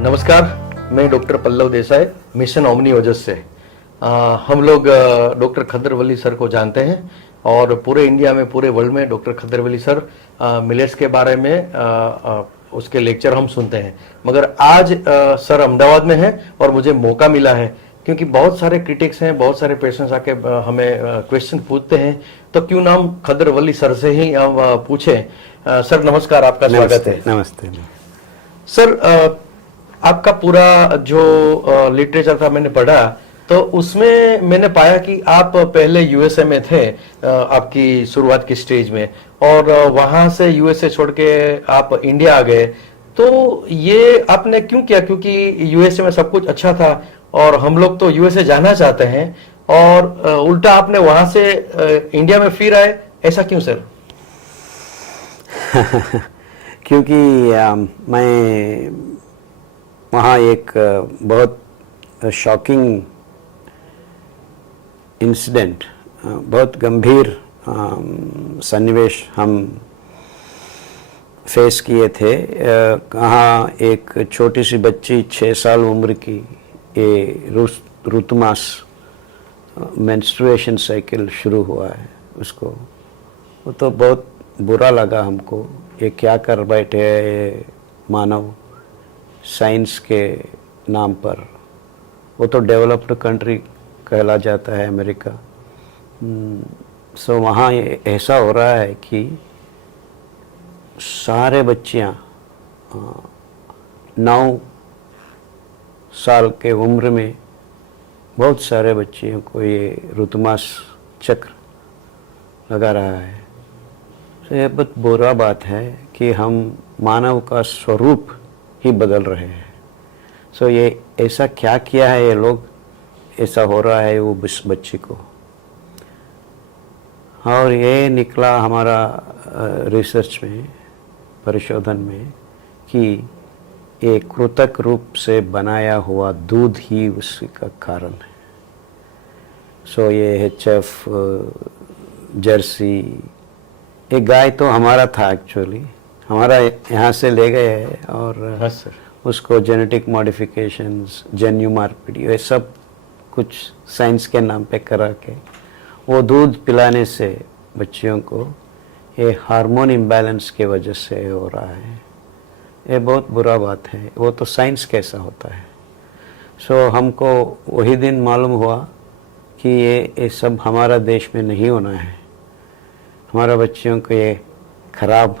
नमस्कार, मैं doctor Pallav Desai, mission Omni Ojas से। हम लोग डॉक्टर खद्दरवली सर को जानते हैं और पूरे इंडिया में, पूरे वर्ल्ड में डॉक्टर खद्दरवली सर मिलेट्स के बारे में उसके लेक्चर हम सुनते हैं। मगर आज सर अहमदाबाद में हैं और मुझे मौका मिला है क्योंकि बहुत सारे क्रिटिक्स हैं, बहुत सारे पेशेंट्स आके हमें क्वेश्चन पूछते हैं, तो क्यों नाम खद्दरवली सर से ही हम पूछें। सर नमस्कार, आपका स्वागत है। नमस्ते सर, आपका पूरा जो लिटरेचर था मैंने पढ़ा, तो उसमें मैंने पाया कि आप पहले यूएसए में थे, आपकी शुरुआत की स्टेज में, और वहां से यूएसए छोड़ के आप इंडिया आ गए। तो ये आपने क्यों किया? क्योंकि यूएसए में सब कुछ अच्छा था और हम लोग तो यूएसए जाना चाहते हैं, और उल्टा आपने वहां से इंडिया में फिर आए, ऐसा क्यों सर? क्योंकि मैं वहाँ एक बहुत शॉकिंग इंसिडेंट, बहुत गंभीर सन्निवेश हम फेस किए थे। कहाँ एक छोटी सी बच्ची 6 साल उम्र की, ये ऋतुमास मेंस्ट्रुएशन साइकिल शुरू हुआ है उसको। वो तो बहुत बुरा लगा हमको, ये क्या कर बैठे हैं ये मानव साइंस के नाम पर। वो तो डेवलप्ड कंट्री कहला जाता है अमेरिका। सो वहाँ ऐसा हो रहा है कि सारे बच्चियाँ 9 साल के उम्र में बहुत सारे बच्चियों को ये ऋतुमास चक्र लगा रहा है। तो ये बहुत बुरा बात है कि हम मानव का स्वरूप ही बदल रहे हैं। सो ये ऐसा क्या किया है ये लोग, ऐसा हो रहा है वो बच्ची को। और ये निकला हमारा रिसर्च में, परिशोधन में, कि एक कृत्रिम रूप से बनाया हुआ दूध ही उसका कारण है। सो ये HF, जर्सी, एक गाय तो हमारा था एक्चुअली, हमारा यहाँ से ले गए हैं, और हाँ सर, उसको जेनेटिक मॉडिफिकेशंस, जेन्युमार्पिडी, ये सब कुछ साइंस के नाम पे करा के वो दूध पिलाने से बच्चियों को ये हार्मोन इम्बैलेंस के वजह से हो रहा है। ये बहुत बुरा बात है। वो तो साइंस कैसा होता है। सो हमको वही दिन मालूम हुआ कि ये सब हमारा देश में नहीं होना है। हमारा बच्चियों को ये खराब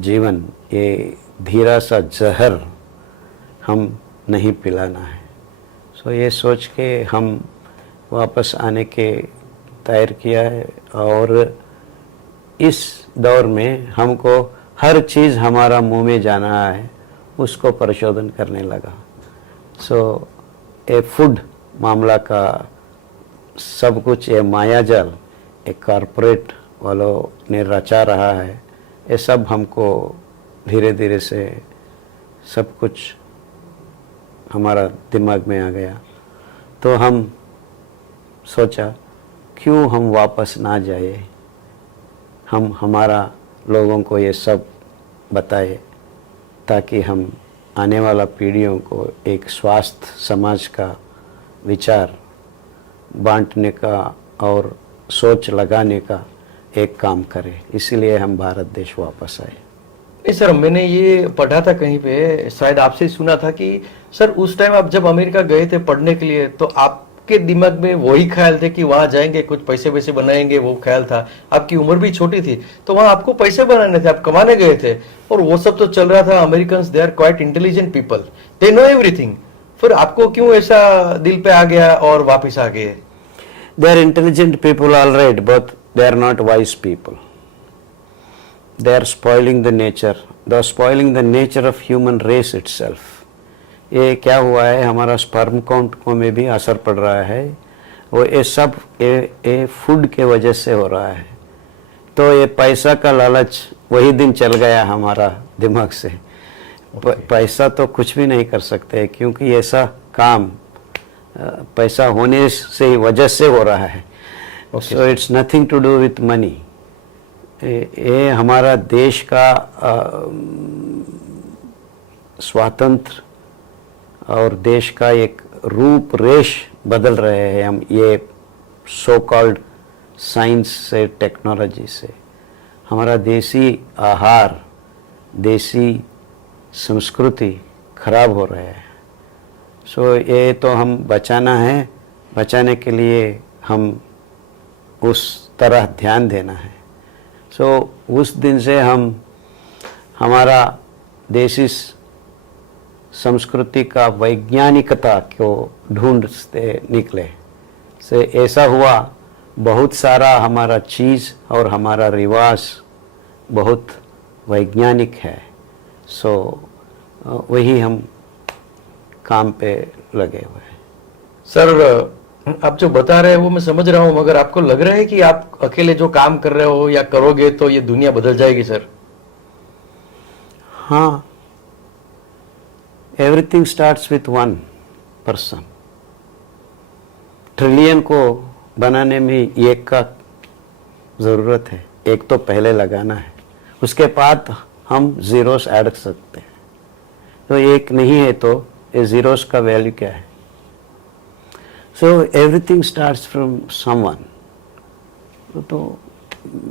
जीवन, ये धीरा सा जहर हम नहीं पिलाना है। सो ये सोच के हम वापस आने के तैयार किया है, और इस दौर में हमको हर चीज़ हमारा मुंह में जाना है, उसको परिशोधन करने लगा। सो ये फूड मामला का सब कुछ, ये मायाजाल एक कॉरपोरेट वालों ने रचा रहा है, ये सब हमको धीरे धीरे से सब कुछ हमारा दिमाग में आ गया। तो हम सोचा क्यों हम वापस ना जाए, हम हमारा लोगों को ये सब बताए, ताकि हम आने वाला पीढ़ियों को एक स्वस्थ समाज का विचार बांटने का और सोच लगाने का एक काम करें। इसीलिए हम भारत देश वापस आए। नहीं सर, मैंने ये पढ़ा था कहीं पे, शायद आपसे सुना था कि सर उस टाइम आप जब अमेरिका गए थे पढ़ने के लिए, तो आपके दिमाग में वही ख्याल थे कि वहां जाएंगे, कुछ पैसे वैसे बनाएंगे, वो ख्याल था। आपकी उम्र भी छोटी थी, तो वहां आपको पैसे बनाने थे, आप कमाने गए थे, और वो सब तो चल रहा था। Americans, they are quite intelligent people, they know everything. फिर आपको क्यों ऐसा दिल पे आ गया और वापिस आ गए? They are intelligent people, all right, but they are not wise people. They are spoiling the nature. They are spoiling the nature of human race itself. ये क्या हुआ है, हमारा स्पर्म काउंट को में भी असर पड़ रहा है। वो ये सब ये फूड के वजह से हो रहा है। तो ये पैसा का लालच वही दिन चल गया हमारा दिमाग से। पैसा तो कुछ भी नहीं कर सकते, क्योंकि ऐसा काम पैसा होने से वजह से हो रहा है। So it's nothing to do with money. ये हमारा देश का स्वातंत्र और देश का एक रूप रेश बदल रहे हैं हम ये सो कॉल्ड साइंस से, टेक्नोलॉजी से। हमारा देसी आहार, देसी संस्कृति खराब हो रहा है। सो ये तो हम बचाना है, बचाने के लिए हम उस तरह ध्यान देना है। सो उस दिन से हम हमारा देसी संस्कृति का वैज्ञानिकता को ढूंढते निकले। से ऐसा हुआ, बहुत सारा हमारा चीज़ और हमारा रिवाज बहुत वैज्ञानिक है। सो वही हम काम पे लगे हुए हैं। सर, आप जो बता रहे हैं वो मैं समझ रहा हूँ, मगर आपको लग रहा है कि आप अकेले जो काम कर रहे हो या करोगे तो ये दुनिया बदल जाएगी सर? हाँ, everything starts with one person. Trillion को बनाने में एक का ज़रूरत है, एक तो पहले लगाना है, उसके बाद हम ज़ीरोस ऐड कर सकते हैं। तो एक नहीं है तो ये ज़ीरोस का वैल्यू क्या है? So everything starts from someone. तो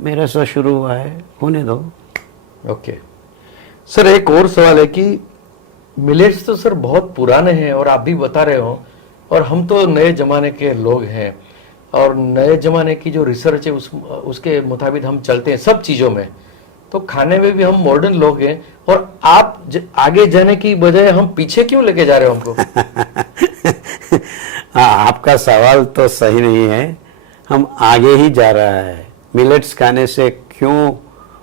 मेरा सा शुरू हुआ है, होने दो। ओके सर, एक और सवाल है कि मिलेट्स तो सर बहुत पुराने हैं और आप भी बता रहे हो, और हम तो नए जमाने के लोग हैं, और नए जमाने की जो रिसर्च है उसके मुताबिक हम चलते हैं सब चीज़ों में। तो खाने में भी हम मॉडर्न लोग हैं, और आप आगे जाने की बजाय हम पीछे क्यों लेके जा रहे हो हमको? हाँ, आपका सवाल तो सही नहीं है, हम आगे ही जा रहा है। मिलेट्स खाने से क्यों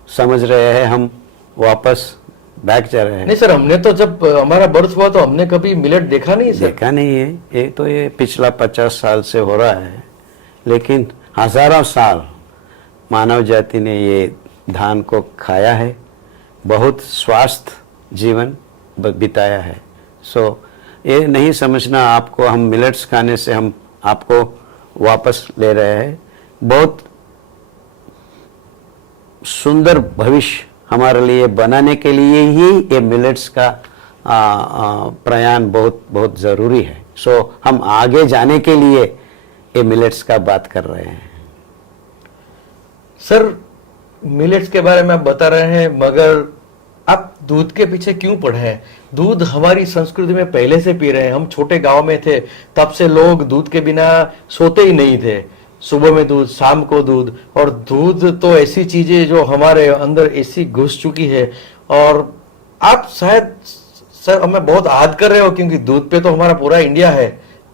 समझ रहे हैं हम वापस बैक जा रहे हैं? नहीं सर, हमने तो जब हमारा बर्थ हुआ तो हमने कभी मिलेट देखा नहीं सर। देखा नहीं है, ये पिछला 50 साल से हो रहा है, लेकिन हजारों साल मानव जाति ने ये धान को खाया है, बहुत स्वस्थ जीवन बिताया है। सो ये नहीं समझना आपको हम मिलेट्स खाने से हम आपको वापस ले रहे हैं। बहुत सुंदर भविष्य हमारे लिए बनाने के लिए ही ये मिलेट्स का प्रयाण बहुत बहुत ज़रूरी है। सो हम आगे जाने के लिए ये मिलेट्स का बात कर रहे हैं। सर, मिलेट्स के बारे में आप बता रहे हैं, मगर आप दूध के पीछे क्यों पड़े हैं? दूध हमारी संस्कृति में पहले से पी रहे हैं। हम छोटे गांव में थे तब से लोग दूध के बिना सोते ही नहीं थे। सुबह में दूध, शाम को दूध, और दूध तो ऐसी चीज है जो हमारे अंदर ऐसी घुस चुकी है। और आप शायद सर हमें बहुत याद कर रहे हो, क्योंकि दूध पे तो हमारा पूरा इंडिया है,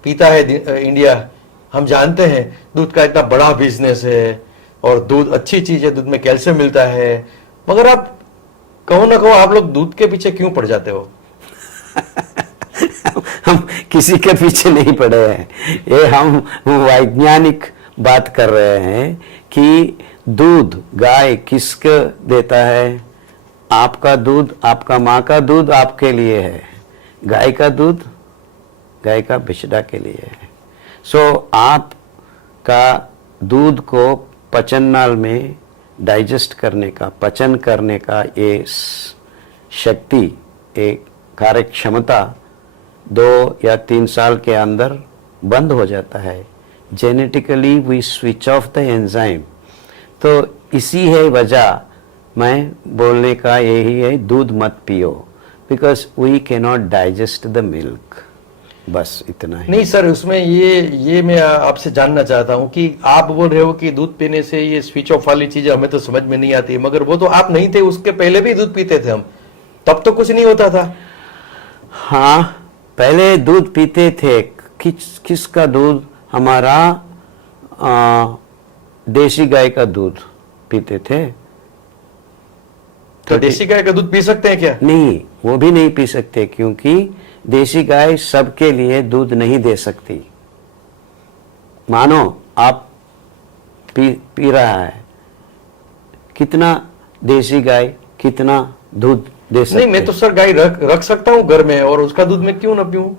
पीता है इंडिया। हम जानते हैं दूध का इतना बड़ा बिजनेस है, और दूध अच्छी चीज है, दूध में कैल्शियम मिलता है, मगर आप कहो ना कहो आप लोग दूध के पीछे क्यों पड़ जाते हो? हम किसी के पीछे नहीं पड़े हैं, ये हम वैज्ञानिक बात कर रहे हैं कि दूध गाय किसको देता है? आपका दूध, आपका माँ का दूध आपके लिए है, गाय का दूध गाय का बछड़ा के लिए है। सो आप का दूध को पचन नाल में डाइजेस्ट करने का, पचन करने का ये शक्ति, एक कार्य क्षमता 2 या 3 साल के अंदर बंद हो जाता है। Genetically we switch off the enzyme. तो इसी है वजह मैं बोलने का यही है, दूध मत पियो, because we cannot digest the milk. बस इतना ही। नहीं सर, उसमें ये मैं आपसे जानना चाहता हूँ कि आप बोल रहे हो कि दूध पीने से ये स्विच ऑफ वाली चीजें हमें तो समझ में नहीं आती, मगर वो तो आप नहीं थे, उसके पहले भी दूध पीते थे हम, तब तो कुछ नहीं होता था। हाँ, पहले दूध पीते थे। किसका दूध? हमारा देसी गाय का दूध पीते थे। तो देसी गाय का दूध पी सकते हैं क्या? नहीं, वो भी नहीं पी सकते, क्योंकि देसी गाय सबके लिए दूध नहीं दे सकती। मानो आप पी रहा है, कितना देसी गाय कितना दूध दे सकते? नहीं, मैं तो सर गाय रख सकता हूँ घर में, और उसका दूध मैं क्यों ना पीऊं?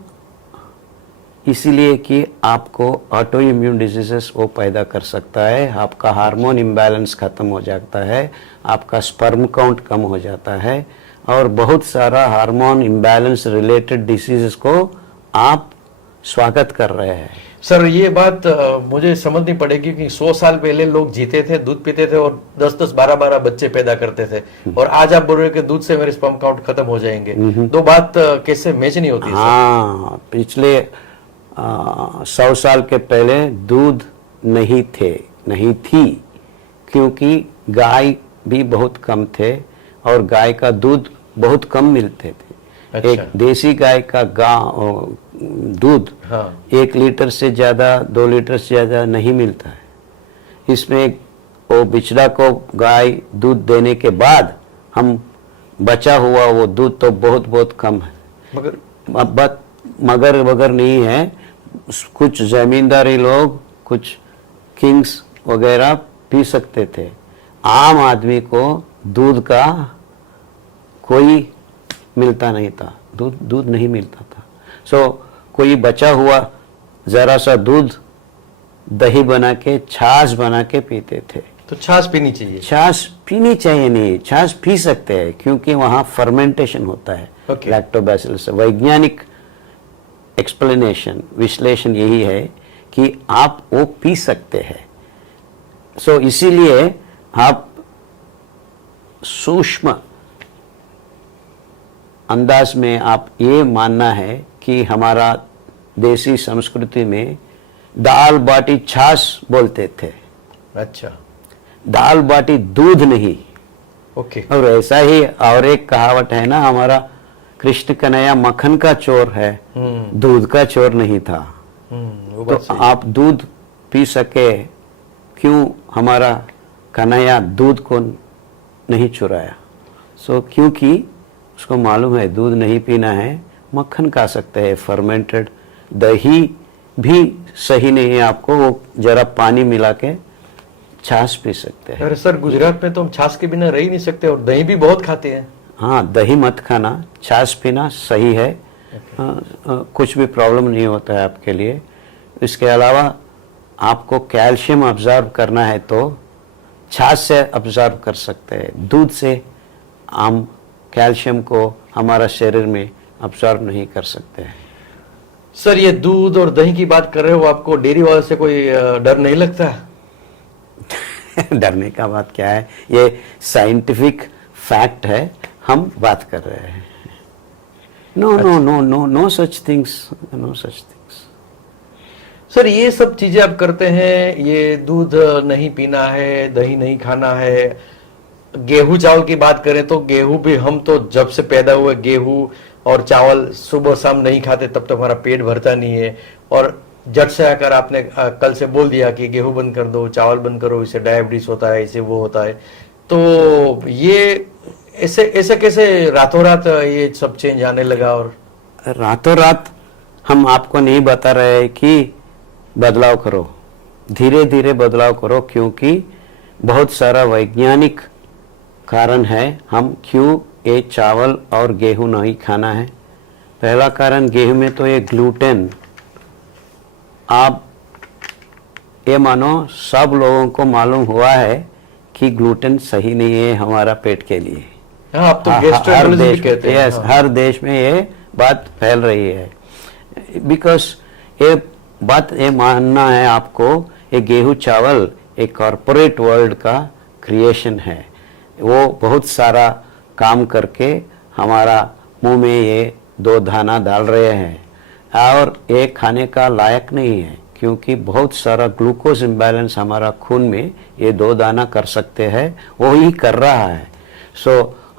इसीलिए कि आपको ऑटो इम्यून डिजीजेस वो पैदा कर सकता है, आपका हार्मोन इम्बैलेंस खत्म हो जाता है, आपका स्पर्म काउंट कम हो जाता है, और बहुत सारा हार्मोन इम्बैलेंस रिलेटेड डिसीजेस को आप स्वागत कर रहे हैं। सर ये बात मुझे समझनी पड़ेगी कि 100 साल पहले लोग जीते थे, दूध पीते थे और 10-10, 12-12 बच्चे पैदा करते थे, और आज आप बोल रहे हो कि दूध से मेरे स्पर्म काउंट खत्म हो जाएंगे। दो बात कैसे मैच नहीं होती? हाँ, पिछले 100 साल के पहले दूध नहीं थी, क्योंकि गाय भी बहुत कम थे और गाय का दूध बहुत कम मिलते थे। अच्छा। एक देसी गाय का दूध हाँ। 1 लीटर से ज्यादा, 2 लीटर से ज्यादा नहीं मिलता है। इसमें वो बिचड़ा को गाय दूध देने के बाद हम बचा हुआ वो दूध तो बहुत बहुत कम है। मगर नहीं है। कुछ जमींदारी लोग, कुछ किंग्स वगैरह पी सकते थे। आम आदमी को दूध का कोई मिलता नहीं था, दूध नहीं मिलता था। सो कोई बचा हुआ जरा सा दूध दही बना के, छाछ बना के पीते थे। तो छाछ पीनी चाहिए? छाछ पीनी चाहिए नहीं, छाछ पी सकते हैं क्योंकि वहां फर्मेंटेशन होता है लैक्टोबैसिलस। वैज्ञानिक एक्सप्लेनेशन, विश्लेषण यही है कि आप वो पी सकते हैं। सो इसीलिए आप सूक्ष्म अंदाज में आप ये मानना है कि हमारा देसी संस्कृति में दाल बाटी छाछ बोलते थे। अच्छा। दाल बाटी दूध नहीं। ओके। और ऐसा ही और एक कहावत है ना, हमारा कृष्ण कन्हैया मक्खन का चोर है, दूध का चोर नहीं था। तो आप दूध पी सके, क्यों हमारा कन्हैया दूध को नहीं चुराया? क्योंकि उसको मालूम है दूध नहीं पीना है, मक्खन खा सकते हैं, फर्मेंटेड दही भी सही नहीं है आपको, वो जरा पानी मिला के छाछ पी सकते हैं। अरे सर, गुजरात में तो हम छाछ के बिना रह ही नहीं सकते और दही भी बहुत खाते हैं। हाँ, दही मत खाना, छाछ पीना सही है। कुछ भी प्रॉब्लम नहीं होता है आपके लिए। इसके अलावा आपको कैल्शियम ऑब्जर्व करना है तो छाछ से ऑब्जर्व कर सकते हैं। दूध से हम कैल्शियम को हमारा शरीर में ऑब्जर्व नहीं कर सकते हैं। सर ये दूध और दही की बात कर रहे हो, आपको डेयरी वाले से कोई डर नहीं लगता? डरने का बात क्या है, ये साइंटिफिक फैक्ट है, हम बात कर रहे हैं। No such things. सर ये सब चीजें आप करते हैं, ये दूध नहीं पीना है, दही नहीं खाना है। गेहूं चावल की बात करें तो गेहूं भी, हम तो जब से पैदा हुए गेहूं और चावल सुबह शाम नहीं खाते, तब तक हमारा पेट भरता नहीं है। और जट से आकर आपने कल से बोल दिया कि गेहूं बंद कर दो, चावल बंद करो, इससे डायबिटीज होता है, इससे वो होता है। तो ये ऐसे कैसे रातों रात ये सब चेंज आने लगा? और रातों रात हम आपको नहीं बता रहे कि बदलाव करो, धीरे धीरे बदलाव करो, क्योंकि बहुत सारा वैज्ञानिक कारण है हम क्यों ये चावल और गेहूं नहीं खाना है। पहला कारण, गेहूं में तो ये ग्लूटेन, आप ये मानो सब लोगों को मालूम हुआ है कि ग्लूटेन सही नहीं है हमारा पेट के लिए। हाँ, अब तो गैस्ट्रोएंटेरोलॉजी भी कहते हैं। हाँ। हर देश में ये बात फैल रही है, बिकॉज ये बात ये मानना है आपको, ये गेहूं चावल एक कॉरपोरेट वर्ल्ड का क्रिएशन है। वो बहुत सारा काम करके हमारा मुंह में ये 2 दाना डाल रहे हैं और ये खाने का लायक नहीं है, क्योंकि बहुत सारा ग्लूकोज इम्बैलेंस हमारा खून में ये 2 दाना कर सकते हैं, वो ही कर रहा है।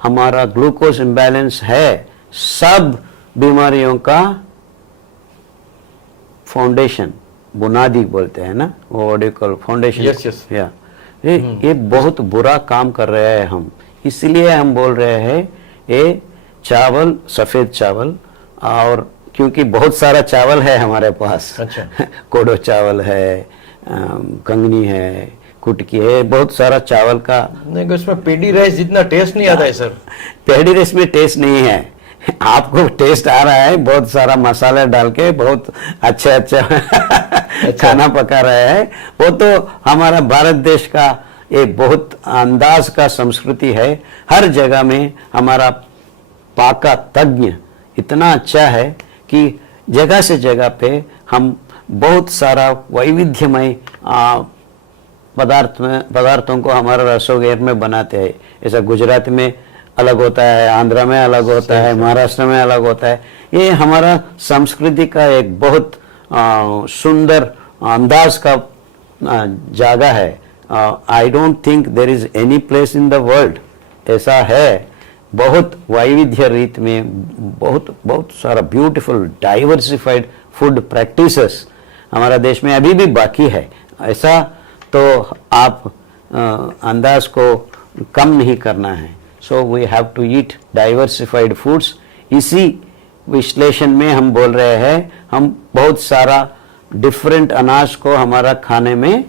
हमारा ग्लूकोज इम्बैलेंस है सब बीमारियों का फाउंडेशन, बुनियादी बोलते हैं ना, वो फाउंडेशन। यस। ये बहुत बुरा काम कर रहे हैं हम, इसलिए हम बोल रहे हैं ये चावल, सफेद चावल, और क्योंकि बहुत सारा चावल है हमारे पास। अच्छा। कोडो चावल है, कंगनी है, कुटकी है, बहुत सारा चावल का। नहीं, उसमें पेडी राइस जितना टेस्ट नहीं आता है सर। पेडी राइस में टेस्ट नहीं है, आपको टेस्ट आ रहा है, बहुत सारा मसाला डाल के बहुत अच्छा खाना पका रहे हैं। वो तो हमारा भारत देश का एक बहुत अंदाज का संस्कृति है। हर जगह में हमारा पाका तज्ञ इतना अच्छा है कि जगह से जगह पे हम बहुत सारा वैविध्यमय पदार्थों को हमारा रसोगैर में बनाते हैं। ऐसा गुजरात में अलग होता है, आंध्र में अलग होता है, महाराष्ट्र में अलग होता है। ये हमारा संस्कृति का एक बहुत सुंदर अंदाज का जगह है। I don't think there is any place in the world ऐसा है। बहुत वैविध्य रीत में बहुत बहुत सारा ब्यूटीफुल डाइवर्सिफाइड फूड प्रैक्टिसेस हमारा देश में अभी भी बाकी है। ऐसा तो आप अंदाज को कम नहीं करना है। So we have to eat diversified foods. इसी विश्लेषण में हम बोल रहे हैं हम बहुत सारा डिफरेंट अनाज को हमारा खाने में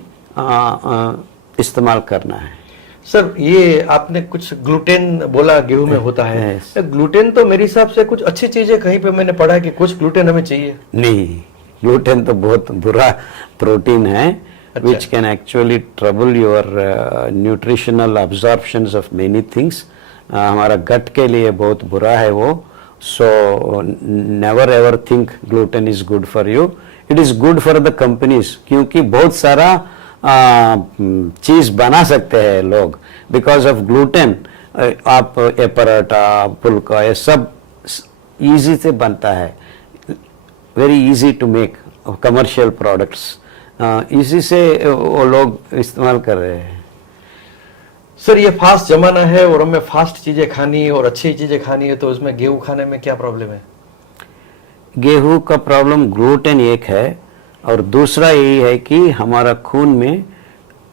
इस्तेमाल करना है। सर ये आपने कुछ ग्लूटेन बोला गेहूं में होता है। ग्लूटेन तो मेरे हिसाब से कुछ अच्छी चीज है, कहीं पे मैंने पढ़ा है कि कुछ ग्लूटेन हमें चाहिए। नहीं, ग्लूटेन तो बहुत बुरा प्रोटीन है। अच्छा। which can actually trouble your nutritional absorptions of many things. हमारा गट के लिए बहुत बुरा है वो। So never ever think gluten is good for you. It is good for the companies क्योंकि बहुत सारा चीज बना सकते हैं लोग because of gluten। आप ये पराठा, फुल्का, ये सब easy से बनता है, very easy to make commercial products। इसी से वो लोग इस्तेमाल कर रहे हैं। सर ये फास्ट जमाना है और हमें फास्ट चीजें खानी और अच्छी चीजें खानी है, तो उसमें गेहूं खाने में क्या प्रॉब्लम है? गेहूं का प्रॉब्लम ग्लूटेन एक है और दूसरा यही है कि हमारा खून में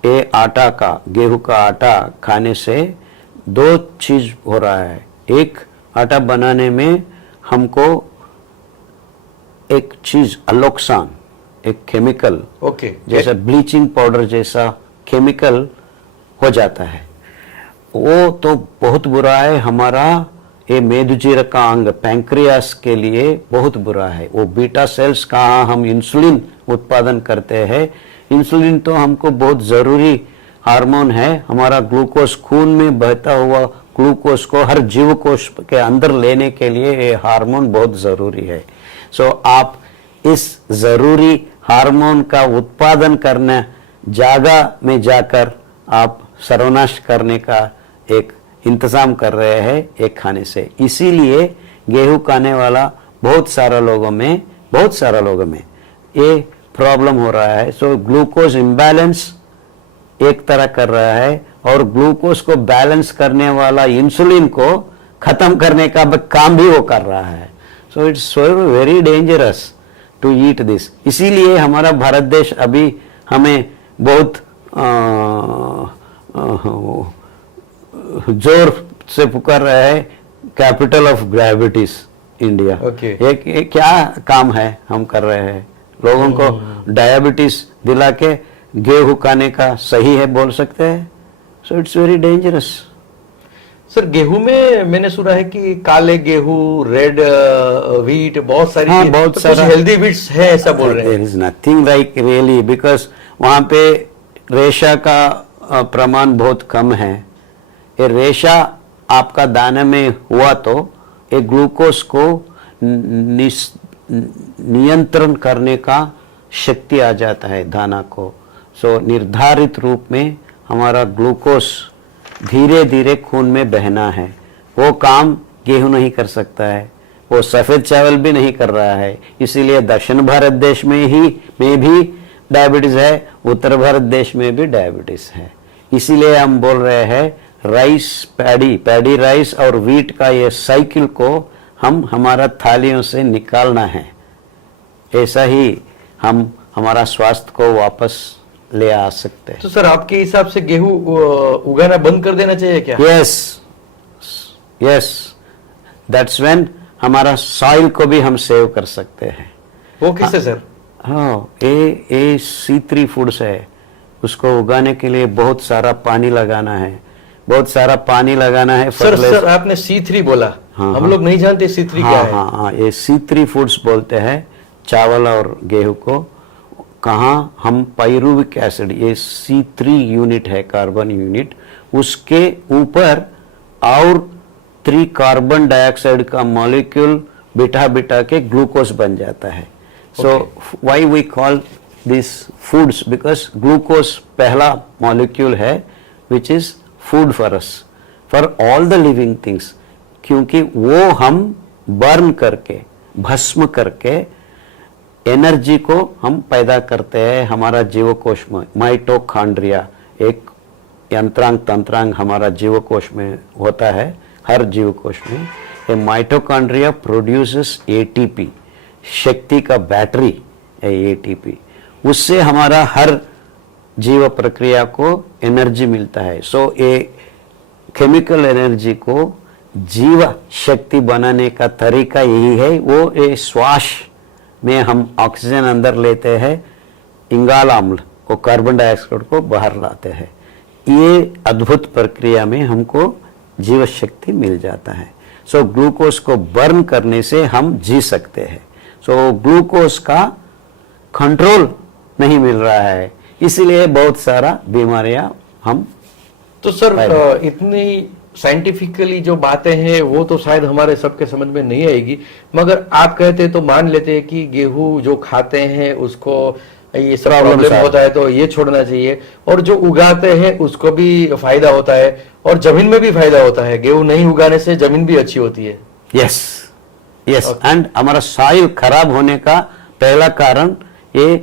ये आटा का, गेहूं का आटा खाने से दो चीज हो रहा है। एक, आटा बनाने में हमको एक चीज अलोक्सान, एक केमिकल, ओके, जैसा ब्लीचिंग पाउडर जैसा केमिकल हो जाता है। वो तो बहुत बुरा है। हमारा ये मेदुजीरा का अंग पैंक्रियास के लिए बहुत बुरा है। वो बीटा सेल्स कहाँ हम इंसुलिन उत्पादन करते हैं। इंसुलिन तो हमको बहुत जरूरी हार्मोन है। हमारा ग्लूकोज खून में बहता हुआ ग्लूकोज को हर जीव कोश के अंदर लेने के लिए ये हार्मोन बहुत जरूरी है। सो आप इस जरूरी हार्मोन का उत्पादन करने जगह में जाकर आप सर्वनाश करने का एक इंतजाम कर रहे हैं एक खाने से। इसीलिए गेहूं खाने वाला बहुत सारा लोगों में ये प्रॉब्लम हो रहा है। सो ग्लूकोज इम्बैलेंस एक तरह कर रहा है और ग्लूकोज को बैलेंस करने वाला इंसुलिन को खत्म करने का काम भी वो कर रहा है। So it's so very dangerous to eat this. इसीलिए हमारा भारत देश अभी हमें बहुत जोर से पुकार रहा है capital of diabetes India. Okay. ये क्या काम है हम कर रहे हैं? लोगों को डायबिटीज दिला के गेहूं खाने का सही है बोल सकते हैं। So it's very dangerous. Sir गेहूं में मैंने सुना है कि काले गेहूं, रेड व्हीट, बहुत सारी बहुत तो सारा हेल्दी व्हीट्स है ऐसा बोल रहे हैं। There is nothing like really, because वहां पे रेशा का प्रमाण बहुत कम है। ये रेशा आपका दाने में हुआ तो ये ग्लूकोज को नियंत्रण करने का शक्ति आ जाता है दाना को। सो निर्धारित रूप में हमारा ग्लूकोज धीरे धीरे खून में बहना है। वो काम गेहूं नहीं कर सकता है, वो सफेद चावल भी नहीं कर रहा है। इसीलिए दक्षिण भारत देश में भी डायबिटीज है, उत्तर भारत देश में भी डायबिटीज है। इसीलिए हम बोल रहे हैं राइस, पैडी राइस और व्हीट का ये साइकिल को हम हमारा थालियों से निकालना है। ऐसा ही हम हमारा स्वास्थ्य को वापस ले आ सकते हैं। तो सर आपके हिसाब से गेहूं उगाना बंद कर देना चाहिए क्या? यस, दैट्स व्हेन हमारा सॉइल को भी हम सेव कर सकते हैं। वो कैसे सर? हाँ, ये C3 फूड्स है। उसको उगाने के लिए बहुत सारा पानी लगाना है, बहुत सारा पानी लगाना है। सर आपने C3 बोला। हाँ, हम लोग नहीं जानते C3 क्या है। हाँ, ये C3 फूड्स बोलते हैं चावल और गेहूं को। कहाँ हम पाइरुविक एसिड, ये C3 यूनिट है, कार्बन यूनिट, उसके ऊपर और 3 कार्बन डाइऑक्साइड का मॉलिक्यूल बिठा बिठा के ग्लूकोज बन जाता है. So why we call this foods, because glucose पहला मॉलिक्यूल है which is food for us, for all the living things, क्योंकि वो हम बर्न करके, भस्म करके एनर्जी को हम पैदा करते हैं हमारा जीवकोश में. माइटोकॉन्ड्रिया एक यंत्रांग तंत्रांग हमारा जीवकोश में होता है, हर जीवकोश में. ये माइटोकॉन्ड्रिया प्रोड्यूसेस एटीपी, शक्ति का बैटरी है एटीपी. उससे हमारा हर जीव प्रक्रिया को एनर्जी मिलता है. सो ये केमिकल एनर्जी को जीव शक्ति बनाने का तरीका यही है. वो ये श्वास में हम ऑक्सीजन अंदर लेते हैं, इंगाल अम्ल को, कार्बन डाइऑक्साइड को बाहर लाते हैं. ये अद्भुत प्रक्रिया में हमको जीव शक्ति मिल जाता है. सो ग्लूकोज को बर्न करने से हम जी सकते हैं. सो ग्लूकोज का कंट्रोल नहीं मिल रहा है, इसलिए बहुत सारा बीमारियां हम. तो सर इतनी साइंटिफिकली जो बातें हैं वो तो शायद हमारे सबके समझ में नहीं आएगी, मगर आप कहते हैं तो मान लेते हैं कि गेहूं जो खाते हैं उसको ये सब प्रॉब्लम होता है तो ये छोड़ना चाहिए, और जो उगाते हैं उसको भी फायदा होता है, और जमीन में भी फायदा होता है. गेहूं नहीं उगाने से जमीन भी अच्छी होती है. Yes yes. एंड हमारा सॉइल खराब होने का पहला कारण ये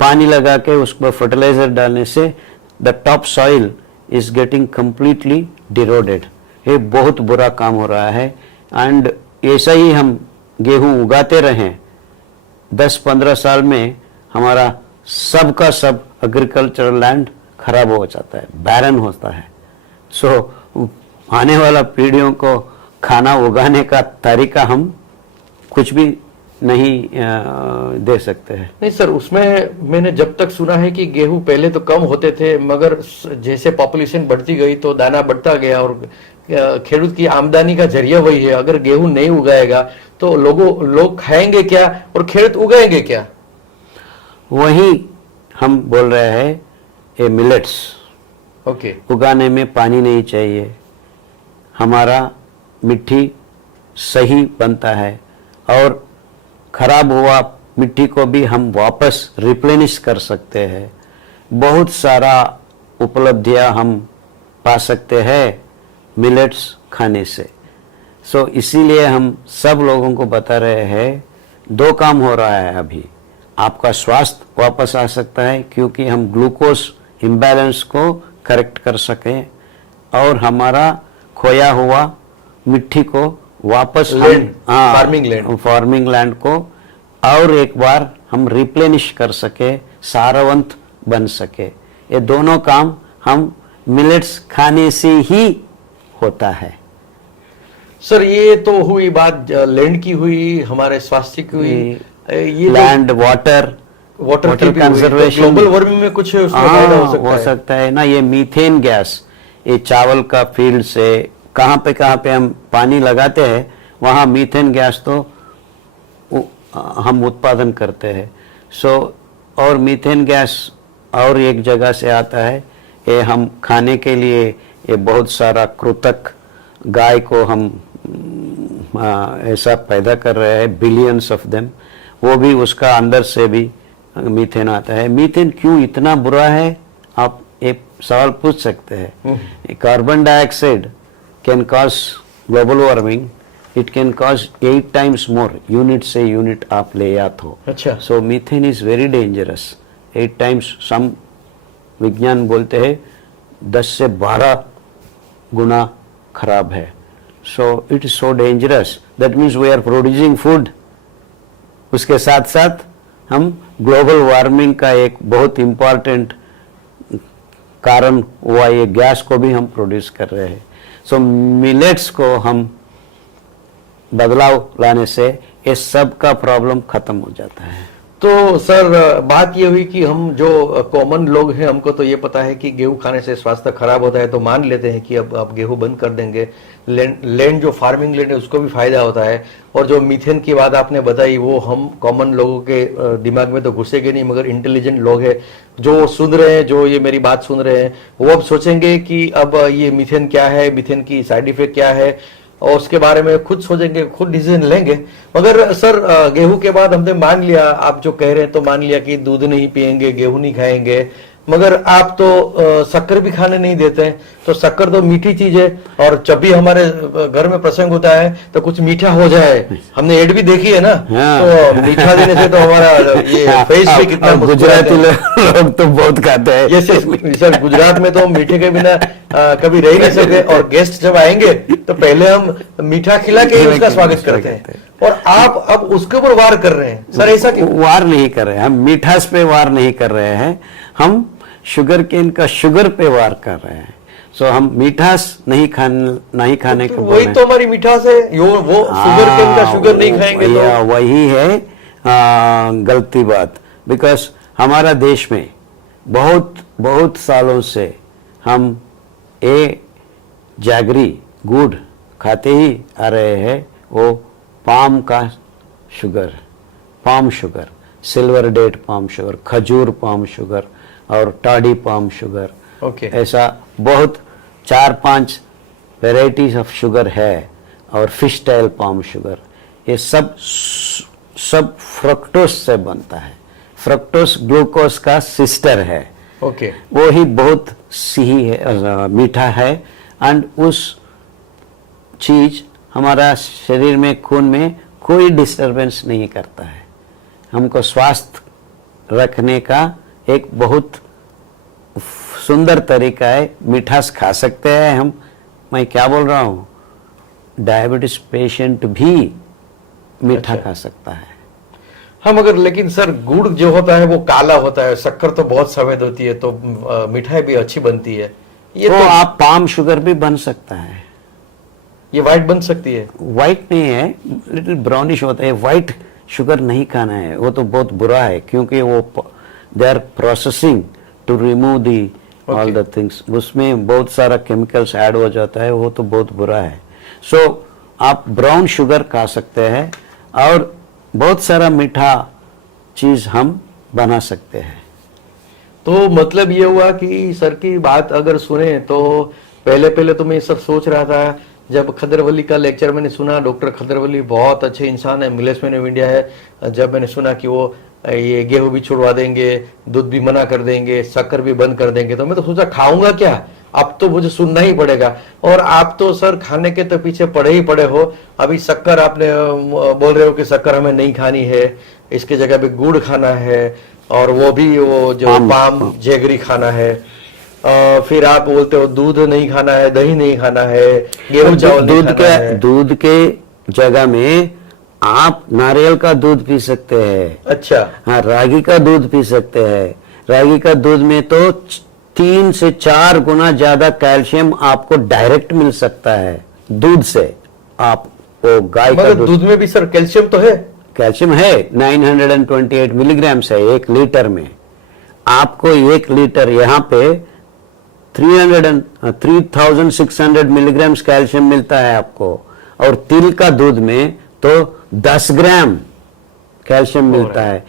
पानी लगा के उसमें फर्टिलाइजर डालने से the top soil is getting completely eroded. ये बहुत बुरा काम हो रहा है. एंड ऐसा ही हम गेहूं उगाते रहें 10-15 साल में हमारा सब का सब एग्रीकल्चरल लैंड खराब हो जाता है, बैरन होता है. सो आने वाला पीढ़ियों को खाना उगाने का तरीका हम कुछ भी नहीं दे सकते हैं. नहीं सर, उसमें मैंने जब तक सुना है कि गेहूं पहले तो कम होते थे, मगर जैसे पॉपुलेशन बढ़ती गई तो दाना बढ़ता गया, और खेडूत की आमदनी का जरिया वही है. अगर गेहूं नहीं उगाएगा तो लोग खाएंगे क्या और खेत उगाएंगे क्या? वही हम बोल रहे हैं. ये मिलेट्स उगाने में पानी नहीं चाहिए, हमारा मिट्टी सही बनता है, और खराब हुआ मिट्टी को भी हम वापस रिप्लेनिश कर सकते हैं. बहुत सारा उपलब्धियां हम पा सकते हैं मिलेट्स खाने से. सो इसीलिए हम सब लोगों को बता रहे हैं 2 काम हो रहा है अभी. आपका स्वास्थ्य वापस आ सकता है क्योंकि हम ग्लूकोज इम्बैलेंस को करेक्ट कर सकें, और हमारा खोया हुआ मिट्टी को वापस फार्मिंग लैंड को और एक बार हम रिप्लेनिश कर सके, सारवंत बन सके. ये दोनों काम हम मिलेट्स खाने से ही होता है. सर ये तो हुई बात लैंड की, हुई हमारे स्वास्थ्य की हुई. ये land water conservation, global warming में कुछ उसमें फायदा हो सकता है ना. ये मीथेन गैस, ये चावल का फील्ड से कहाँ पे हम पानी लगाते हैं वहाँ मीथेन गैस तो हम उत्पादन करते हैं. सो और मीथेन गैस और एक जगह से आता है. ये हम खाने के लिए ये बहुत सारा कृतक गाय को हम ऐसा पैदा कर रहे हैं, बिलियंस ऑफ देम. वो भी उसका अंदर से भी मीथेन आता है. मीथेन क्यों इतना बुरा है, आप एक सवाल पूछ सकते हैं. Carbon dioxide can cause global warming, it can cause 8 times more. Unit से यूनिट आप ले आते हो. अच्छा. So methane is very dangerous. 8 times, some विज्ञान बोलते हैं 10 से 12 गुना खराब है. So it is so dangerous. That means we are producing food, उसके साथ साथ हम ग्लोबल वार्मिंग का एक बहुत इंपॉर्टेंट कारण हुआ ये गैस को भी हम प्रोड्यूस कर रहे हैं. सो मिलेट्स को हम बदलाव लाने से ये सब का प्रॉब्लम खत्म हो जाता है. तो सर बात ये हुई कि हम जो कॉमन लोग हैं हमको तो ये पता है कि गेहूं खाने से स्वास्थ्य खराब होता है, तो मान लेते हैं कि अब आप गेहूं बंद कर देंगे. लैंड जो फार्मिंग लैंड है उसको भी फायदा होता है. और जो मीथेन की बात आपने बताई वो हम कॉमन लोगों के दिमाग में तो घुसेगे नहीं, मगर इंटेलिजेंट लोग हैं जो सुन रहे हैं, जो ये मेरी बात सुन रहे हैं, वो अब सोचेंगे कि अब ये मीथेन क्या है, मीथेन की साइड इफेक्ट क्या है. और उसके बारे में खुद सोचेंगे, खुद डिसीजन लेंगे। मगर सर गेहूं के बाद हमने मान लिया, आप जो कह रहे हैं तो मान लिया कि दूध नहीं पियेंगे, गेहूं नहीं खाएंगे, मगर आप तो शक्कर भी खाने नहीं देते हैं। तो शक्कर तो मीठी चीज है, और जब भी हमारे घर में प्रसंग होता है तो कुछ मीठा हो जाए, हमने एड भी देखी है ना। हाँ। तो मीठा देने से तो हमारा ये फेस भी कितना अब गुजराती लोग तो बहुत खाते हैं। यस सर, गुजरात में तो हम मीठे के बिना कभी रह ही नहीं सकते, और गेस्ट जब आएंगे तो पहले हम मीठा खिला के ही उसका स्वागत करते हैं। और आप अब उसके ऊपर वार कर रहे हैं सर, ऐसा क्यों? वार नहीं कर रहे हैं हम, मिठास पे वार नहीं कर रहे हैं हम, शुगर केन का शुगर पे वार कर रहे हैं। सो हम मिठास नहीं खाने तो के वही तो हमारी मिठास है, वो शुगर केन का शुगर नहीं खाएंगे तो वही है गलती बात। बिकॉज हमारा देश में बहुत बहुत सालों से हम जैगरी गुड़ खाते ही आ रहे हैं। वो पाम का sugar, palm sugar, silver date palm sugar, खजूर पाम शुगर और टाडी पाम शुगर, ओके ऐसा बहुत 4-5 वेराइटीज ऑफ शुगर है। और फिश टेल पाम शुगर, ये सब फ्रक्टोस से बनता है। फ्रक्टोस ग्लूकोज का सिस्टर है, ओके वो ही बहुत सिही है, मीठा है। एंड उस चीज हमारा शरीर में, खून में कोई डिस्टरबेंस नहीं करता है। हमको स्वास्थ्य रखने का एक बहुत सुंदर तरीका है। मिठास खा सकते हैं हम, मैं क्या बोल रहा हूँ, डायबिटीज पेशेंट भी मीठा अच्छा। खा सकता है। हाँ, मगर लेकिन सर गुड़ जो होता है वो काला होता है, शक्कर तो बहुत सफेद होती है, तो मिठाई भी अच्छी बनती है। ये तो तो आप पाम शुगर भी बन सकता है। ये व्हाइट बन सकती है? व्हाइट नहीं है, लिटिल ब्राउनिश होता है। व्हाइट शुगर नहीं खाना है, वो तो बहुत बुरा है, क्योंकि वो they are processing to remove the all the things, उसमें बहुत सारा केमिकल्स ऐड हो जाता है, वो तो बहुत बुरा है। सो आप ब्राउन शुगर खा सकते हैं और बहुत सारा मीठा चीज हम बना सकते हैं। तो मतलब ये हुआ कि सर की बात अगर सुने तो पहले तो मैं सब सोच रहा था, जब खदरवली का लेक्चर मैंने सुना, डॉक्टर खदरवली बहुत अच्छे इंसान है, मिलेट्समैन ऑफ इंडिया है। जब मैंने सुना कि वो ये गेहूं भी छुड़वा देंगे, दूध भी मना कर देंगे, शक्कर भी बंद कर देंगे, तो मैं तो सोचा खाऊंगा क्या, अब तो मुझे सुनना ही पड़ेगा। और आप तो सर खाने के तो पीछे पड़े ही पड़े हो। अभी शक्कर आपने बोल रहे हो कि शक्कर हमें नहीं खानी है, इसकी जगह पे गुड़ खाना है, और वो भी वो जो पाम जैगरी खाना है। फिर आप बोलते हो दूध नहीं खाना है, दही नहीं खाना है, गेहूं चावल नहीं खाना है। दूध के जगह में आप नारियल का दूध पी सकते हैं। अच्छा, हाँ, रागी का दूध पी सकते हैं। रागी का दूध में तो 3 से 4 गुना ज्यादा कैल्शियम आपको डायरेक्ट मिल सकता है दूध से। आप वो गाय का दूध में भी सर कैल्शियम तो है? कैल्शियम है, 928 मिलीग्राम है 1 लीटर में। आपको 1 लीटर यहाँ पे 3600 मिलीग्राम कैल्शियम मिलता है आपको, और तिल का दूध में तो 10 ग्राम कैल्शियम मिलता है।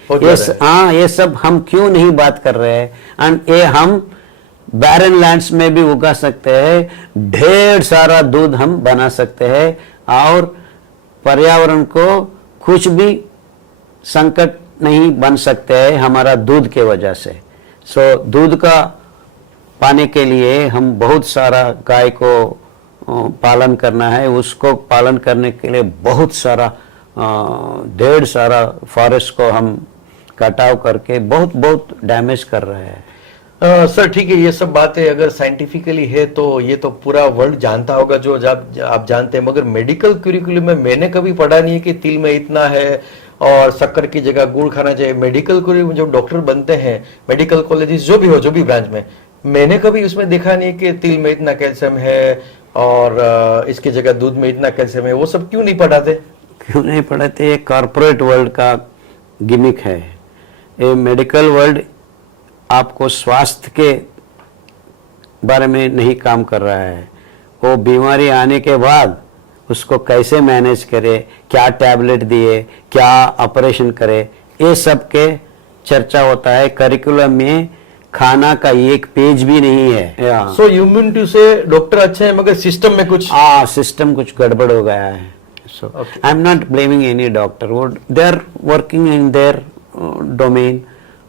ये सब हम क्यों नहीं बात कर रहे हैं? एंड ये हम बैरन लैंड्स में भी उगा सकते हैं, ढेर सारा दूध हम बना सकते हैं, और पर्यावरण को कुछ भी संकट नहीं बन सकते हैं हमारा दूध के वजह से। सो दूध का पाने के लिए हम बहुत सारा गाय को पालन करना है, उसको पालन करने के लिए बहुत सारा ढेर सारा फॉरेस्ट को हम कटाव करके बहुत डैमेज कर रहे हैं। सर ठीक है, ये सब बातें अगर साइंटिफिकली है तो ये तो पूरा वर्ल्ड जानता होगा, जो आप जानते हैं। मगर मेडिकल क्यूरिकुलम में मैंने कभी पढ़ा नहीं है कि तिल में इतना है और शक्कर की जगह गुड़ खाना चाहिए। मेडिकल क्यूरिकुलम जो डॉक्टर बनते हैं, मेडिकल कॉलेजेस जो भी ब्रांच में, मैंने कभी उसमें देखा नहीं कि तिल में इतना कैल्शियम है और इसकी जगह दूध में इतना कैल्शियम है। वो सब क्यों नहीं पढ़ाते? क्यों नहीं पढ़ाते? ये कॉर्पोरेट वर्ल्ड का गिमिक है। ये मेडिकल वर्ल्ड आपको स्वास्थ्य के बारे में नहीं काम कर रहा है। वो बीमारी आने के बाद उसको कैसे मैनेज करे, क्या टैबलेट दिए, क्या ऑपरेशन करे, ये सब के चर्चा होता है। करिकुलम में खाना का एक पेज भी नहीं है। सो इम्यूनिटी से डॉक्टर अच्छे हैं मगर सिस्टम में कुछ सिस्टम कुछ गड़बड़ हो गया है। So I am not blaming any doctor, वो they are working in their domain,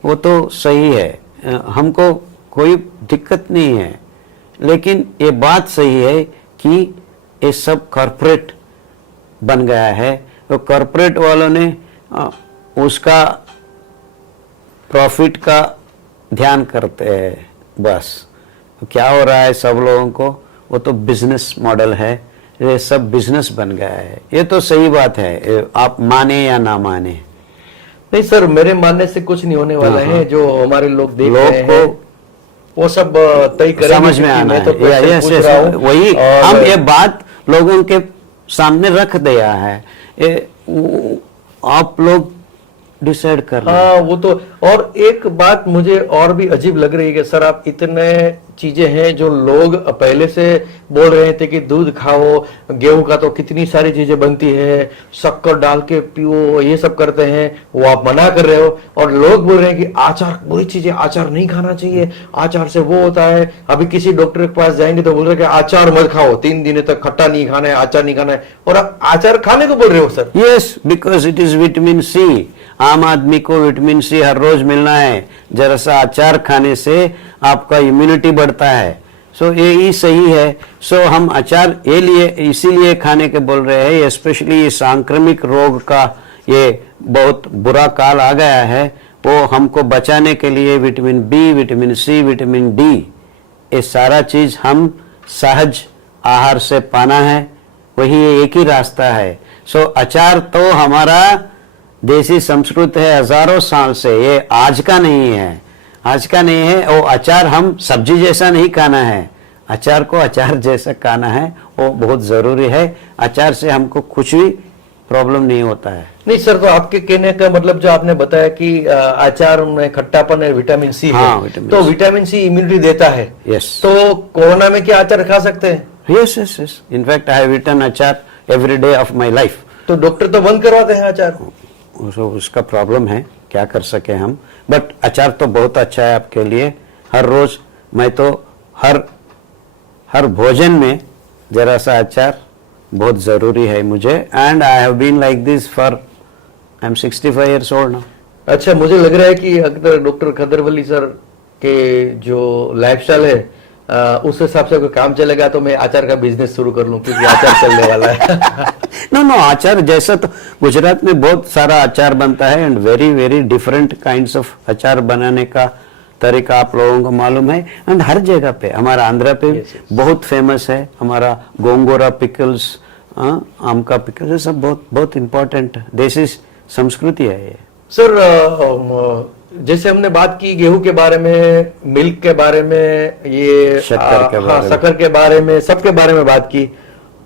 वो तो सही है, हमको कोई दिक्कत नहीं है। लेकिन ये बात सही है कि ये सब कॉर्पोरेट बन गया है, तो कॉर्पोरेट वालों ने उसका प्रॉफिट का ध्यान करते हैं बस। तो क्या हो रहा है सब लोगों को, वो तो बिजनेस मॉडल है, ये सब बिजनेस बन गया है। ये तो सही बात है, आप माने या ना माने। नहीं सर, मेरे मानने से कुछ नहीं होने वाला है, जो हमारे लोग देख रहे हैं वो सब तय करेंगे। समझ में आना मैं तो है, पूछ रहा हूं वही हम ये बात लोगों के सामने रख दिया है, आप लोग डिसाइड कर। हाँ वो तो, और एक बात मुझे और भी अजीब लग रही है कि सर आप इतने चीजें हैं जो लोग पहले से बोल रहे थे कि दूध खाओ, गेहूं का तो कितनी सारी चीजें बनती है, शक्कर डाल के पियो, ये सब करते हैं, वो आप मना कर रहे हो। और लोग बोल रहे हैं कि आचार, बुरी चीजें, आचार नहीं खाना चाहिए, आचार से वो होता है। अभी किसी डॉक्टर के पास जाएंगे तो बोल रहे हैं कि आचार मत खाओ, 3 दिन तक खट्टा नहीं खाना है, आचार नहीं खाना है, और आप आचार खाने को बोल रहे हो sir. Yes, because it is vitamin C. आम आदमी को विटामिन सी हर रोज मिलना है, जरा सा अचार खाने से आपका इम्यूनिटी बढ़ता है। सो ये ही सही है। सो हम अचार ये लिए इसीलिए खाने के बोल रहे हैं, स्पेशली ये सांक्रमिक रोग का ये बहुत बुरा काल आ गया है, वो हमको बचाने के लिए vitamin B, vitamin C, vitamin D, ये सारा चीज हम सहज आहार से पाना है, वही एक ही रास्ता है। सो अचार तो हमारा देसी संस्कृत है, हजारों साल से, ये आज का नहीं है, आज का नहीं है। वो अचार हम सब्जी जैसा नहीं खाना है, अचार को अचार जैसा खाना है, वो बहुत जरूरी है। अचार से हमको कुछ भी प्रॉब्लम नहीं होता है। नहीं सर, तो आपके कहने का मतलब जो आपने बताया कि अचार में खट्टापन है, विटामिन सी हाँ, है, तो विटामिन सी इम्यूनिटी देता है। यस। तो कोरोना में क्या अचार खा सकते हैं? Yes yes yes, in fact I have eaten achar every day of my life. तो डॉक्टर तो बंद करवाते हैं अचार। उसका प्रॉब्लम है, क्या कर सके हम, बट अचार तो बहुत अच्छा है आपके लिए। हर रोज मैं तो हर भोजन में जरा सा अचार बहुत जरूरी है मुझे, and I have been like this for, I am 65 years old now. अच्छा, मुझे लग रहा है कि अगर डॉक्टर खदरवली सर के जो लाइफस्टाइल है उस हिसाब से अगर काम चलेगा तो मैं अचार का बिजनेस शुरू कर लूं, क्योंकि अचार चलने वाला है। नो अचार जैसा तो गुजरात में बहुत सारा अचार बनता है, and very very different kinds of अचार बनाने का तरीका आप लोगों को मालूम है। एंड हर जगह पे, हमारा आंध्रा पे बहुत फेमस है, हमारा गोंगोरा पिकल्स, आम का पिकल्स, ये सब बहुत बहुत इम्पोर्टेंट देसी संस्कृति है ये। सर जैसे हमने बात की गेहूं के बारे में, मिल्क के बारे में, ये शक्कर के बारे में, सबके बारे में बात की।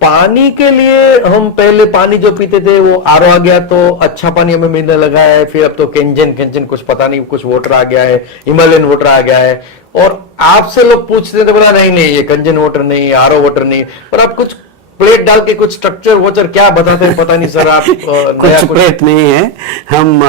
पानी के लिए हम पहले पानी जो पीते थे वो आरओ आ गया तो अच्छा पानी हमें मिलने लगा है, फिर अब तो केंजन कुछ पता नहीं कुछ वाटर आ गया है, हिमालयन वाटर आ गया है। और आपसे लोग पूछते थे तो बोला नहीं ये कंजन वाटर नहीं, आरओ वाटर नहीं, और आप कुछ प्लेट डाल के कुछ स्ट्रक्चर वोचर क्या बताते हैं पता नहीं सर। आप कुछ प्लेट नहीं है, हम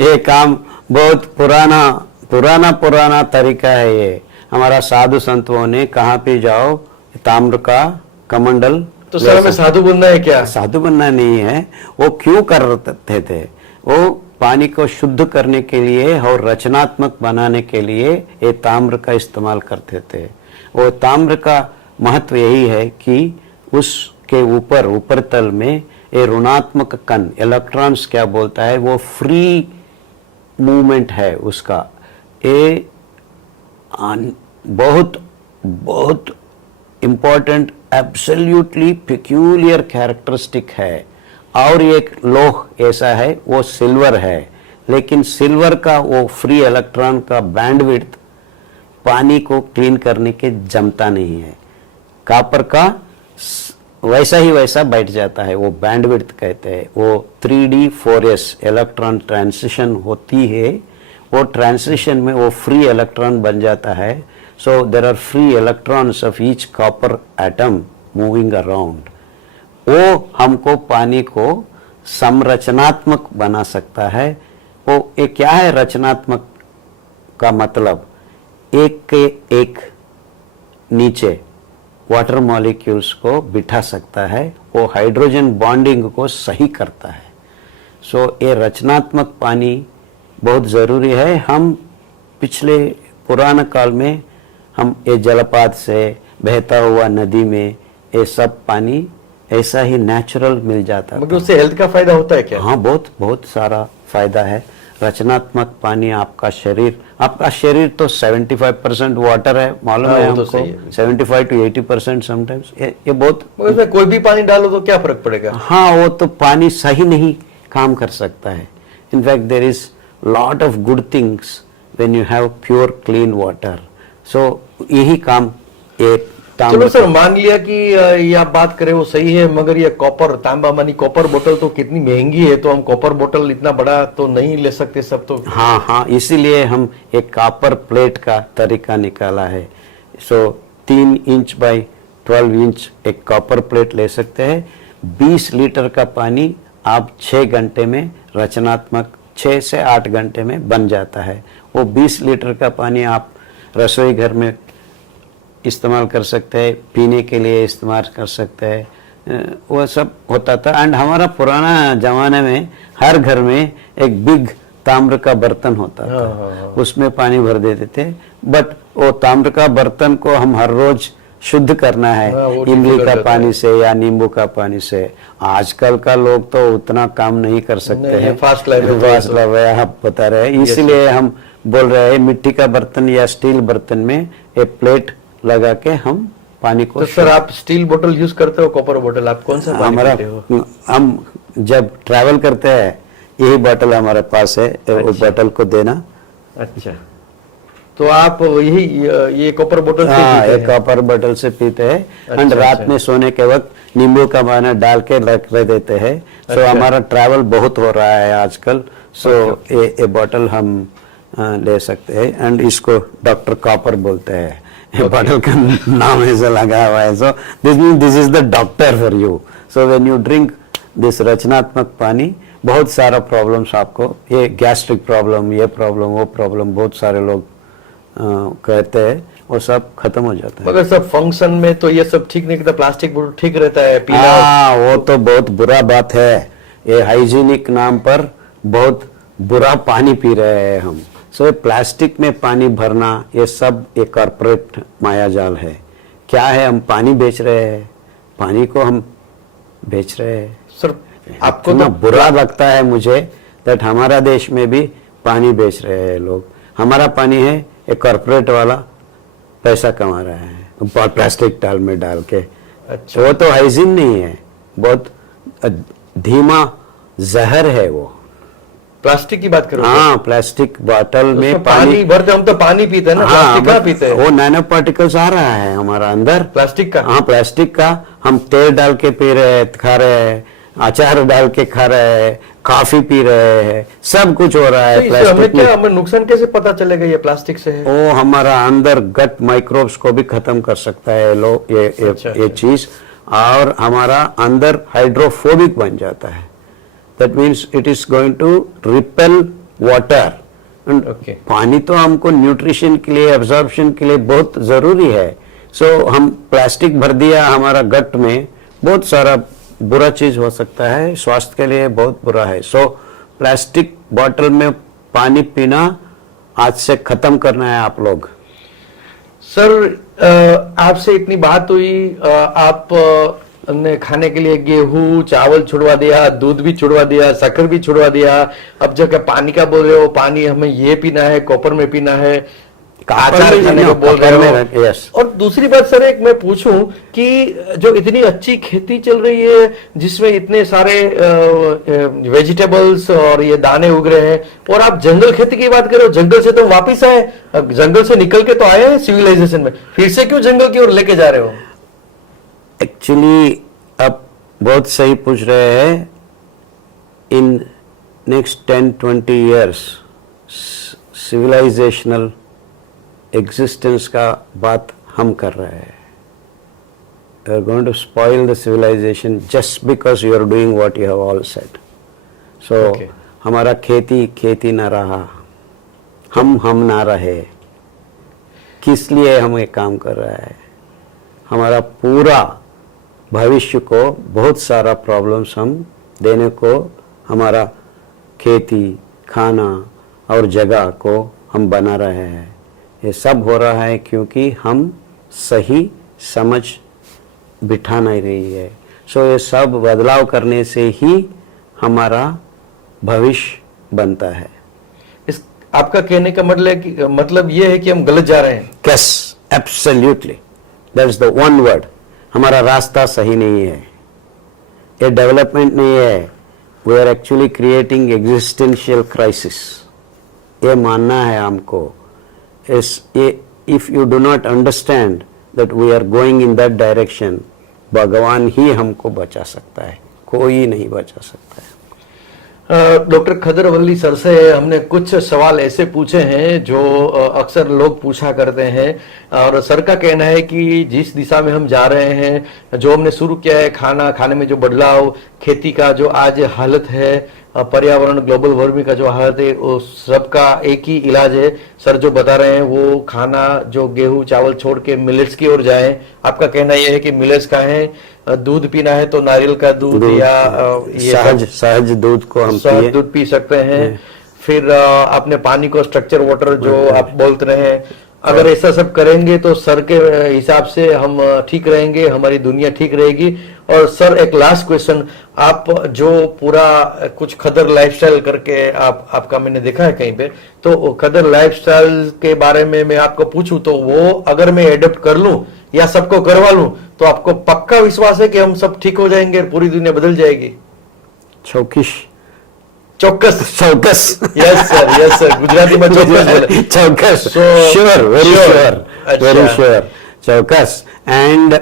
ये काम बहुत पुराना तरीका है ये। हमारा साधु संतों ने कहाँ पे जाओ ताम्र का कमंडल, तो सर हमें साधु बनना है क्या? साधु बनना नहीं है। वो क्यों करते थे, वो पानी को शुद्ध करने के लिए और रचनात्मक बनाने के लिए ये ताम्र का इस्तेमाल करते थे। वो ताम्र का महत्व यही है कि उसके ऊपर तल में ये ऋणात्मक कण, इलेक्ट्रॉन्स क्या बोलता है, वो फ्री मूवमेंट है उसका। ये बहुत इम्पोर्टेंट, एब्सोल्युटली पेक्यूलियर कैरेक्टरिस्टिक है। और एक लोह ऐसा है, वो सिल्वर है, लेकिन सिल्वर का वो फ्री इलेक्ट्रॉन का बैंडविड्थ पानी को क्लीन करने के जमता नहीं है। कॉपर का वैसा ही वैसा बैठ जाता है, वो बैंडविड्थ कहते हैं। वो 3D 4S इलेक्ट्रॉन ट्रांसिशन होती है, वो ट्रांसिशन में वो फ्री इलेक्ट्रॉन बन जाता है। So there are free electrons of each copper atom moving around. वो हमको पानी को संरचनात्मक बना सकता है। वो ये क्या है रचनात्मक का मतलब, एक के एक नीचे वाटर मॉलिक्यूल्स को बिठा सकता है, वो हाइड्रोजन बॉन्डिंग को सही करता है। सो ये रचनात्मक पानी बहुत ज़रूरी है। हम पिछले पुराने काल में हम ये जलपात से बहता हुआ नदी में ये सब पानी ऐसा ही नेचुरल मिल जाता मगर था। उससे हेल्थ का फायदा होता है क्या? हाँ, बहुत बहुत सारा फायदा है। रचनात्मक पानी आपका शरीर तो 75% वाटर है, मालूम हाँ, है वो तो हमको। सही है। 75 to 80% समटाइम्स ये बहुत। मगर इसमें कोई भी पानी डालो तो क्या फर्क पड़ेगा? हाँ, वो तो पानी सही नहीं काम कर सकता है। In fact there is lot of good things when you have pure clean water. So यही काम ये चलो सर, मान लिया कि ये आप बात करें वो सही है, मगर ये कॉपर तांबा मानी कॉपर बोतल तो कितनी महंगी है, तो हम कॉपर बोतल इतना बड़ा तो नहीं ले सकते सब तो। हाँ हाँ, इसीलिए हम एक कॉपर प्लेट का तरीका निकाला है। सो 3 इंच बाई 12 इंच एक कॉपर प्लेट ले सकते हैं। 20 लीटर का पानी आप 6 घंटे में रचनात्मक 6 से 8 घंटे में बन जाता है। वो 20 लीटर का पानी आप रसोई घर में इस्तेमाल कर सकते हैं, पीने के लिए इस्तेमाल कर सकते हैं, वो सब होता था। एंड हमारा पुराना जमाने में हर घर में एक बिग ताम्र का बर्तन होता था, उसमें पानी भर देते थे। बट वो ताम्र का बर्तन को हम हर रोज शुद्ध करना है इमली का पानी से या नींबू का पानी से। आजकल का लोग तो उतना काम नहीं कर सकते हैं, फास्ट लाइफ है, आप बता रहे हैं। इसलिए हम बोल रहे हैं मिट्टी का बर्तन या स्टील बर्तन में एक प्लेट लगा के हम पानी को। तो सर, आप स्टील बोतल यूज करते हो, कॉपर बोतल, आप कौन सा पानी हमारा पीते हो? हम जब ट्रैवल करते हैं यही बोतल हमारे पास है। वो बोतल को देना। अच्छा, तो आप यही ये कॉपर बोतल से हाँ, पीते एक हैं? कॉपर बोतल से पीते हैं। अच्छा, एंड रात अच्छा। में सोने के वक्त नींबू का पानी डाल के रख देते हैं। सो अच्छा। हमारा ट्रैवल बहुत हो रहा है आजकल। सो ये बोतल हम ले सकते हैं। एंड इसको डॉक्टर कॉपर बोलते हैं। ये बोतल का नाम ऐसा लगा हुआ है। So this is the doctor for you. So when you drink this रचनात्मक पानी, बहुत सारा प्रॉब्लम्स आपको, ये गैस्ट्रिक प्रॉब्लम, ये प्रॉब्लम, वो प्रॉब्लम, बहुत सारे लोग कहते हैं, वो सब खत्म हो जाता है। मगर सब फंक्शन में तो ये सब ठीक नहीं रहता, प्लास्टिक बोतल ठीक रहता है पीना। हाँ, वो तो बहुत बुरा बात है। ये हाइजीनिक नाम पर बहुत बुरा पानी पी रहे हैं हम। सो प्लास्टिक में पानी भरना, ये सब एक कॉर्पोरेट मायाजाल है। क्या है, हम पानी बेच रहे हैं, पानी को हम बेच रहे हैं। सर, आपको इतना तो बुरा लगता है मुझे दैट हमारा देश में भी पानी बेच रहे हैं लोग। हमारा पानी है, एक कॉर्पोरेट वाला पैसा कमा रहा है प्लास्टिक टाल में डाल के। अच्छा, वो तो हाइजीन नहीं है, बहुत धीमा जहर है वो। प्लास्टिक की बात करो। हाँ, प्लास्टिक बोतल में उसमें पानी भरते, हम तो पानी पीते हैं ना, प्लास्टिक कहाँ पीते हैं? वो नैनो पार्टिकल्स आ रहा है हमारा अंदर, प्लास्टिक का। हाँ, प्लास्टिक का। हम तेल डाल के पी रहे हैं, खा रहे हैं, अचार डाल के खा रहे हैं, कॉफी पी रहे हैं, सब कुछ हो रहा तो है इससे हमें प्लास्टिक में। क्या, हमें नुकसान कैसे पता चलेगा ये प्लास्टिक से है? वो हमारा अंदर गट माइक्रोब्स को भी खत्म कर सकता है लोग, ये चीज। और हमारा अंदर हाइड्रोफोबिक बन जाता है। That means it is going to repel water. Okay. पानी तो हमको न्यूट्रिशन के लिए, एब्जॉर्प्शन के लिए बहुत जरूरी है। सो हम प्लास्टिक भर दिया हमारा गट में, बहुत सारा बुरा चीज हो सकता है, स्वास्थ्य के लिए बहुत बुरा है। सो प्लास्टिक बोतल में पानी पीना आज से खत्म करना है आप लोग। सर, आपसे इतनी बात हुई, आप ने खाने के लिए गेहूं चावल छुड़वा दिया, दूध भी छुड़वा दिया, शक्कर भी छुड़वा दिया। अब जगह पानी का बोल रहे हो, पानी हमें ये पीना है, कॉपर में पीना है, अचार खाने को बोल रहे हो। यस। और दूसरी बात सर, एक मैं पूछूं कि जो इतनी अच्छी खेती चल रही है, जिसमें इतने सारे वेजिटेबल्स और ये दाने उग रहे हैं, और आप जंगल खेती की बात करो, जंगल से तो वापिस आए, जंगल से निकल के तो आए हैं सिविलाइजेशन में, फिर से क्यों जंगल की ओर लेके जा रहे हो? एक्चुअली आप बहुत सही पूछ रहे हैं। In next 10-20 years civilisational existence का बात हम कर रहे हैं। We are going to spoil the civilisation just because you are doing what you have all said. So हमारा खेती ना रहा, हम ना रहे। किस लिए हम ये काम कर रहा है। हमारा पूरा भविष्य को बहुत सारा प्रॉब्लम्स हम देने को, हमारा खेती, खाना और जगह को हम बना रहे हैं। ये सब हो रहा है क्योंकि हम सही समझ बिठा नहीं रही है। सो ये सब बदलाव करने से ही हमारा भविष्य बनता है। इस आपका कहने का मतलब ये है कि हम गलत जा रहे हैं। Yes, absolutely, that is the one word. हमारा रास्ता सही नहीं है, ये डेवलपमेंट नहीं है। We are actually creating existential crisis. ये मानना है हमको। If you do not understand that we are going in that direction, भगवान ही हमको बचा सकता है, कोई नहीं बचा सकता है। डॉक्टर खदरवल्ली सर से हमने कुछ सवाल ऐसे पूछे हैं जो अक्सर लोग पूछा करते हैं, और सर का कहना है कि जिस दिशा में हम जा रहे हैं, जो हमने शुरू किया है, खाने में जो बदलाव, खेती का जो आज हालत है, पर्यावरण, ग्लोबल वार्मिंग का जो हालत है, उस सबका एक ही इलाज है। सर जो बता रहे हैं वो खाना, जो गेहूं चावल छोड़ के मिलेट्स की ओर जाएं। आपका कहना यह है कि मिलेट्स खाएं, दूध पीना है तो नारियल का दूध या सहज दूध को हम सहज दूध पी सकते हैं। फिर आपने पानी को स्ट्रक्चर वाटर जो आप बोलते रहे हैं, अगर ऐसा सब करेंगे तो सर के हिसाब से हम ठीक रहेंगे, हमारी दुनिया ठीक रहेगी। और सर एक लास्ट क्वेश्चन, आप जो पूरा कुछ खदर लाइफस्टाइल करके आपका मैंने देखा है कहीं पे, तो खदर लाइफस्टाइल के बारे में मैं आपको पूछूं तो वो अगर मैं एडॉप्ट कर लूं या सबको करवा लूं तो आपको पक्का विश्वास है कि हम सब ठीक हो जाएंगे, पूरी दुनिया बदल जाएगी? ચોક્કસ यस सर गुजराती में ચોક્કસ श्योर, वेरी श्योर, ચોક્કસ। एंड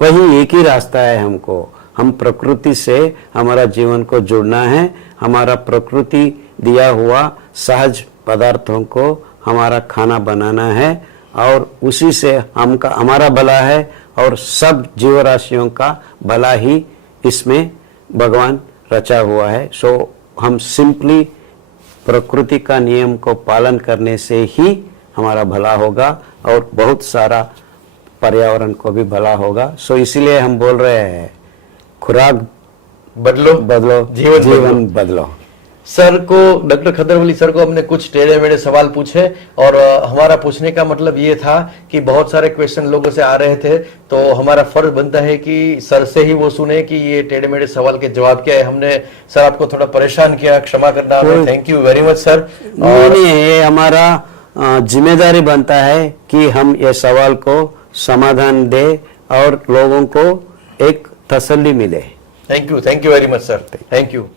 वही एक ही रास्ता है हमको। हम प्रकृति से हमारा जीवन को जुड़ना है। हमारा प्रकृति दिया हुआ सहज पदार्थों को हमारा खाना बनाना है, और उसी से हमारा भला है और सब जीवराशियों का भला ही इसमें भगवान रचा हुआ है। सो हम सिंपली प्रकृति का नियम को पालन करने से ही हमारा भला होगा और बहुत सारा पर्यावरण को भी भला होगा। सो इसीलिए हम बोल रहे हैं, खुराक बदलो, जीवन बदलो। सर को, डॉक्टर खदरवल्ली सर को हमने कुछ टेढ़े मेढ़े सवाल पूछे, और हमारा पूछने का मतलब ये था कि बहुत सारे क्वेश्चन लोगों से आ रहे थे, तो हमारा फर्ज बनता है कि सर से ही वो सुने कि ये टेढ़े मेढ़े सवाल के जवाब क्या है। हमने सर आपको थोड़ा परेशान किया, क्षमा करना। Thank you very much sir. और ये हमारा जिम्मेदारी बनता है कि हम ये सवाल को समाधान दे और लोगों को एक तसल्ली मिले। Thank you very much sir, thank you.